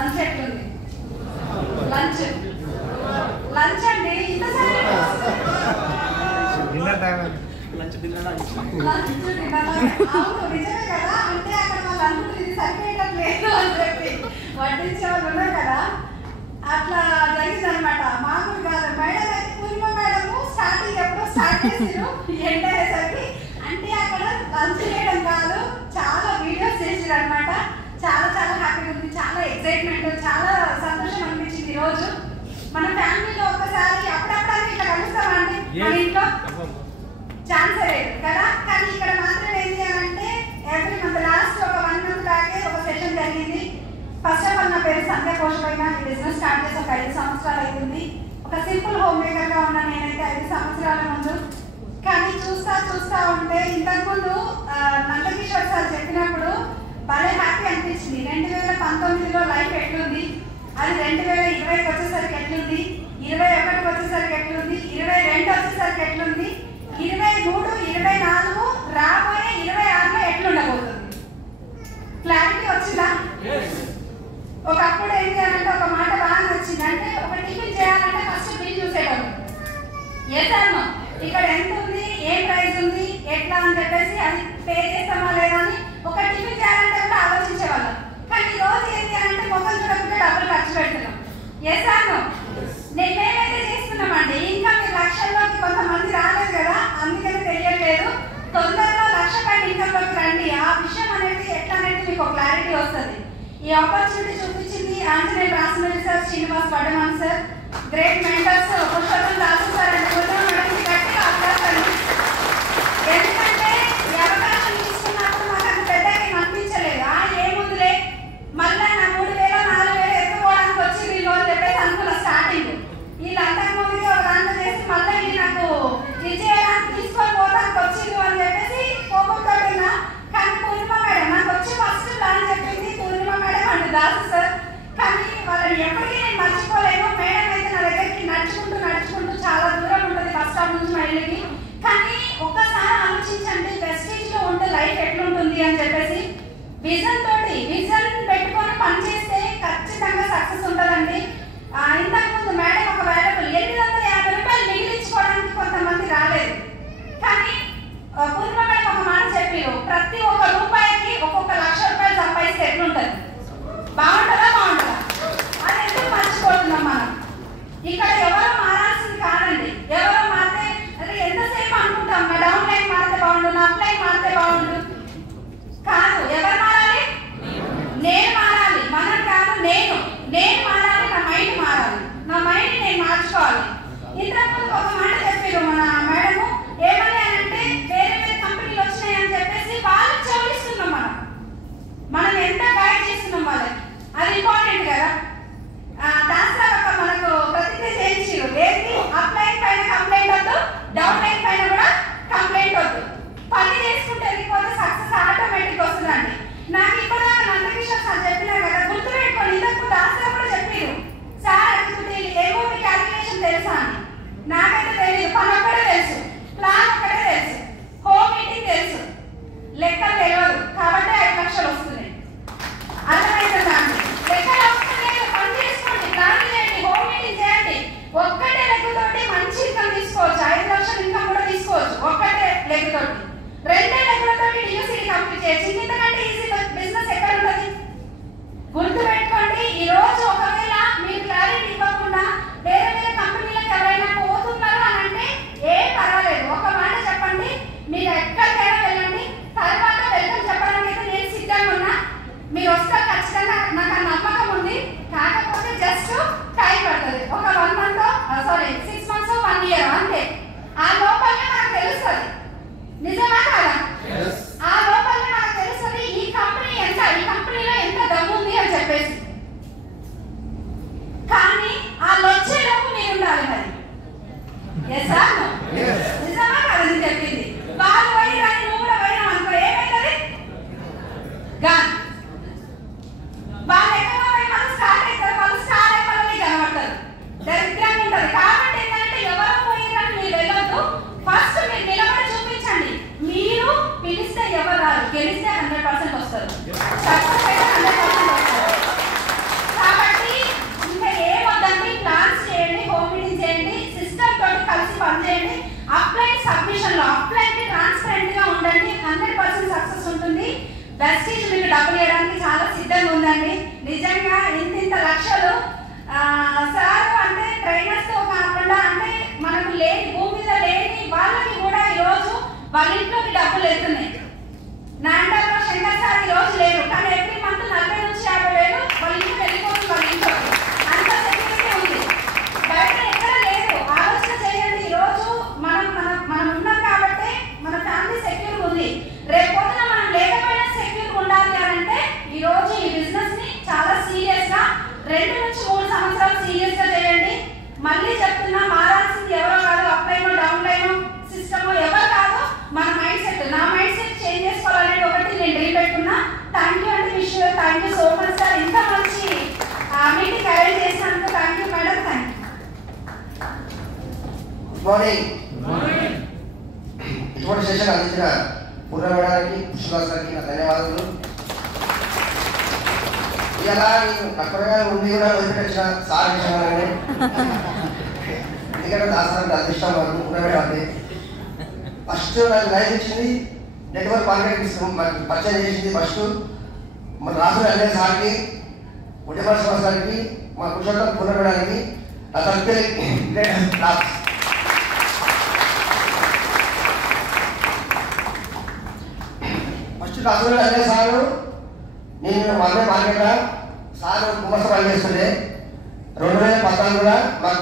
Lunch ఎట్లుంది? Lunch lunch అండి lunch dinner అవును నిజమే కదా. అంటే అక్కడ వాళ్ళు అనుకుంటుంది ఇది సరిపోయేటట్లేదు అని చెప్పి వడ్డించే వాళ్ళు ఉన్నారు కదా, అట్లా జరిగిందనమాట. మామూలు కాదు. మేడం అయితే పూర్ణిమ మేడము స్టార్టింగ్ ఎప్పుడో స్టార్ట్ చేసారు ఎండ్ అయ్యేసరికి. అంటే అక్కడ లంచ్ చేయడం కాదు, చాలా వీడియోస్ చేసారు అనమాట. చాలా చాలా హ్యాపీగా ఉంది, చాలా ఎక్సైట్మెంట్, చాలా సంతోషం అనిపించింది. ఈరోజు మన ఫ్యామిలీలో ఒకసారి అప్పుడప్పుడు ఇట్లా కలుస్తామండి. మన ఇంట్లో ఛాన్సే లేదు కదా. కానీ ఇక్కడ మాత్రం ఏంటి అని అంటే ఎవ్రీ మంత్ లాస్ట్ ఒక 1 month బ్యాకే ఒక సెషన్ జరిగింది. ఫస్ట్ ఆఫ్ ఆల్ నా పేరు సంధ్య కోశపైన. ఈ బిజినెస్ స్టార్ట్ చేసి ఒక 5 సంవత్సరాలు అవుతుంది. ఒక సింపుల్ హోమ్ మేకర్గా ఉన్నాను నేనైతే 5 సంవత్సరాల ముందు. కానీ చూస్తా ఉంటే ఇంతకుముందు నందకిషోర్ సార్ చెప్పినప్పుడు భలే హ్యాపీ అనిపించింది. 2019లో లైఫ్ ఎట్లుంది, అది 2020కి వచ్చేసరికి ఎట్లుంది, 21కి వచ్చేసరికి ఎట్లుంది, 22 వచ్చేసరికి ఎట్లుంది, 23, 24 రాబోయే 26లో ఎట్లుండబోతుంది. క్లారిటీ వచ్చిందా? ఒకప్పుడు ఏం చేయాలంటే ఒక మాట బాగా నచ్చింది. అంటే ఒక టిఫిన్ చేయాలంటే ఫస్ట్ బిల్ చూసేటప్పుడు ఏసాను ఇక్కడ ఎంత ఉంది, ఏ ప్రైస్ ఉంది, ఎట్లా అని చెప్పేసి అది పే చేస్తామా లేదా అని ఒక టిఫిన్ చేయాలంటే కూడా ఆలోచించేవాళ్ళం. కానీ ఈ రోజు ఏంటి అంటే మొత్తం చూడకుండా డబ్బులు ఖర్చు పెడుతున్నాం. ఏసాను మేమైతే చేస్తున్నామండి. ఇంకా మీరు లక్షల్లోకి కొంతమంది రాలేదు కదా, అందుకని తెలియట్లేదు. తొందరలో 1,00,000 పైన ఇన్కమ్లోకి రండి. ఆ విషయం అనేది ఎట్లా అనేది మీకు ఒక క్లారిటీ వస్తుంది. ఈ ఆపర్చునిటీ చూపించింది Anjaneya Rasamalli sir, Srinivas Vaddaman sir, great mentors Purushottam Dasu sir అంటే గట్టిగా అభ్యాసాలు. ఎందుకంటే ఈ అవకాశం తీసుకున్నప్పుడు మాకు అంత పెద్దగా ఏం అనిపించలేదు. ఏముందిలే మళ్ళీ నా 3,000 4,000 ఎత్తుకోవడానికి వచ్చి వీళ్ళు అని చెప్పేసి అనుకున్న స్టార్టింగ్. వీళ్ళు అంతకుముందుగా ఒక దాంట్లో చేసి మళ్ళీ వీళ్ళు నాకు ఇది చేయడానికి తీసుకొని పోతానికి వచ్చింది అని చెప్పేసి కోపంతో ఉన్నా. కానీ పూర్ణిమ మేడం నాకు వచ్చి ఫస్ట్ ప్లాన్ చెప్పింది పూర్ణిమ మేడం అండ్ దాసు సార్. కానీ వాళ్ళని ఎప్పటికీ నేను మర్చిపోలేను. మేడం అయితే నా దగ్గరికి నడుచుకుంటూ చాలా దూరం ఉంటుంది ఫస్ట్ స్టాప్ నుంచి మా ఇల్లుకి. కానీ ఒక్కసారి ఆలోచించండి, వెస్టేజ్లో ఉంటే లైఫ్ ఎట్లుంటుంది అని చెప్పేసి విజన్ పెట్టుకొని పనిచేస్తే ఖచ్చితంగా సక్సెస్ ఉంటుందండి. ఇంతకుముందు మేడం ఒక వాల్యుబుల్ 850 రూపాయలు మిగిలించుకోవడానికి కొంతమంది రాలేదు. కానీ పూర్ణిమ మేడం ఒక మాట చెప్పారు, ప్రతి ఒక్క రూపాయికి ఒక్కొక్క 1,00,000 రూపాయలు సంపాదిస్తే ఎట్లుంటుంది, బాగుంటుందా? అది ఎందుకు మర్చిపోతున్నాం మనం? ఇక్కడ ఎవరో మారాల్సింది కాదండి. ఎవరో మారితే అంటే ఎంతసేపు అనుకుంటాం నా డౌన్ లైన్ మారితే బాగుండు, నా అప్ లైన్ మారితే బాగుండు. కాదు, ఎవరు మారాలి? నేను మారాలి. మనం కాదు, నేను మారాలి. నా మైండ్ మారాలి. నా మైండ్ నేను మార్చుకోవాలి. ఇంతకుముందు ఒక మాట చెప్పారు మన మేడము, ఏమని అంటే వేరే కంపెనీలు వచ్చినాయని చెప్పేసి వాళ్ళకి చదివిస్తున్నాం. మనం ఎంత గైడ్ చేస్తున్నాం వాళ్ళకి, అది ఇంపార్టెంట్ కదా. దాంట్లో ఒక మనకు ప్రతిజ్ఞ చేయించారు, ఏంటి అప్ లైన్ పైన కంప్లైంట్ వద్దు, డౌన్ లైన్ పైన కూడా కంప్లైంట్ వద్దు. పని చేసుకుంటే వెళ్ళిపోతే సక్సెస్ ఆటోమేటిక్ వస్తుందండి. నాకు ఇప్పుడు నందకిషోర్ సార్ చెప్పినారు కదా, గుర్తుపెట్టుకోండి. ఇంతకు దాంట్లో కూడా చెప్పారు సార్ అడుగుతుంది ఏమో మీ క్యాలిక్యులేషన్ తెలుసా అని. నాకైతే తెలియదు. పని ఒక్కడే తెలుసు, ప్లాన్ ఒక్కడే తెలుసు, హోమ్ మీటింగ్ తెలుసు, లెక్కలు తెలియదు. కాబట్టి 5 లక్షలు వస్తున్నాయి. అర్థమవుతుందా అండి? లెక్కలు వస్తున్నాయి, పని చేసుకోండి, ప్లాన్ చేయండి, హోమ్ మీటింగ్ చేయండి. ఒక్కటే లెక్కతోటి మంచి ఇన్కమ్ తీసుకోవచ్చు. 5 లక్షల ఇన్కమ్ కూడా తీసుకోవచ్చు ఒక్కటే లెక్కతోటి. 2 లెక్కలతోటి డియూసీడీ కంప్లీట్ చేయొచ్చు. ఇంతకంటే ఈజీ బిజినెస్ ఎక్కడ ఉంటుంది? గుర్తుపెట్టుకోండి. ఈ రోజు ఒకవేళ మీరు క్లారిటీ ఇవ్వకుండా వేరే కంపెనీలకు ఎవరైనా పోతున్నారు అని అంటే ఏం పర్వాలేదు. ఒక మాట చెప్పండి, మీరు ఎక్కడికైనా వెళ్ళండి. తర్వాత వెల్కమ్ చెప్పడానికి అయితే నేను సిద్ధంగా ఉన్నా. అసైన్మెంట్ సబ్మిషన్ లో అప్లైన్ కి ట్రాన్స్పరెంట్ గా ఉండండి. 100% సక్సెస్ ఉంటుంది. వెస్టీజ్ మీకు డబ్బులు ఇవ్వడానికి చాలా సిద్ధంగా ఉందండి. నిజంగా ఇంత లక్షలు సార్ అంటే ట్రైనర్స్ తో కాకుండా అంటే మనకు లేని భూమి మీద లేని వాళ్ళకి కూడా ఈరోజు వాళ్ళ ఇంట్లోకి డబ్బులు వెళ్తున్నాయి. నాండర్లో శంకర్ సార్ ఈ రోజు లేరు, కానీ ఎవ్రీ మంత్ 40 నుంచి 50 వేలు వాళ్ళ ఇంట్లో వెళ్ళిపోతుంది. వాళ్ళ ఇంట్లో అంత సెక్యూరిటీ ఉంది, బయట ఎక్కడ లేదు. ఆలోచన చేయండి. ఈరోజు మనం ఉన్నాం కాబట్టి మన ఫ్యామిలీ సెక్యూర్ ఉంది. రేపు పొద్దున మనం లేకపోయినా సెక్యూర్ ఉండాలి అని అంటే ఈరోజు ఈ బిజినెస్ ని చాలా సీరియస్ గా 2 నుంచి 3 సంవత్సరాలు సీరియస్ గా చేయండి. మళ్ళీ చెప్తున్నా, మారాల్సింది ఎవరో కాదు, అప్లైన్ డౌన్ లైన్ సిస్టమ్ ఎవరు కాదు, మన మైండ్ సెట్. నా మైండ్ సెట్ చేంజ్ చేసుకోవాలనేది ఒకటి నేను డ్రీమ్ పెట్టుకున్నా. థ్యాంక్ యూ అండి wish, thank you so much sir. ఇంత మంచి మీటింగ్ అరేంజ్ చేసినందుకు thank you madam. Thank you. Good morning. ఇటువంటి సెషన్ అందించిన పూర్ణ మేడానికి, కృష్ణదాస్ గారికి నా ధన్యవాదాలు. ఇలా నేను అక్కడగా ఉండి కూడా వదిలిపెట్టిన సార్ విషయాలని, ఎందుకంటే దాసానికి అదృష్టం వరకు పూర్ణ మేడం అంటే ఫస్ట్ నాకు లైఫ్ ఇచ్చింది, నెట్వర్క్ మార్కెటింగ్ పరిచయం చేసింది. ఫస్ట్ మన రాష్ట్ర ఎల్ఏ సార్కి, ఉద్యమ సంస్థలకి, మా పురుషోత్తం పూర్ణ మేడానికి నా తరఫు ఫస్ట్ రాష్ట్ర ఎల్ఏ సారు నేను మార్కెట్ సార్ కుమ్మస పని చేస్తుండే 2014 కూడా మాకు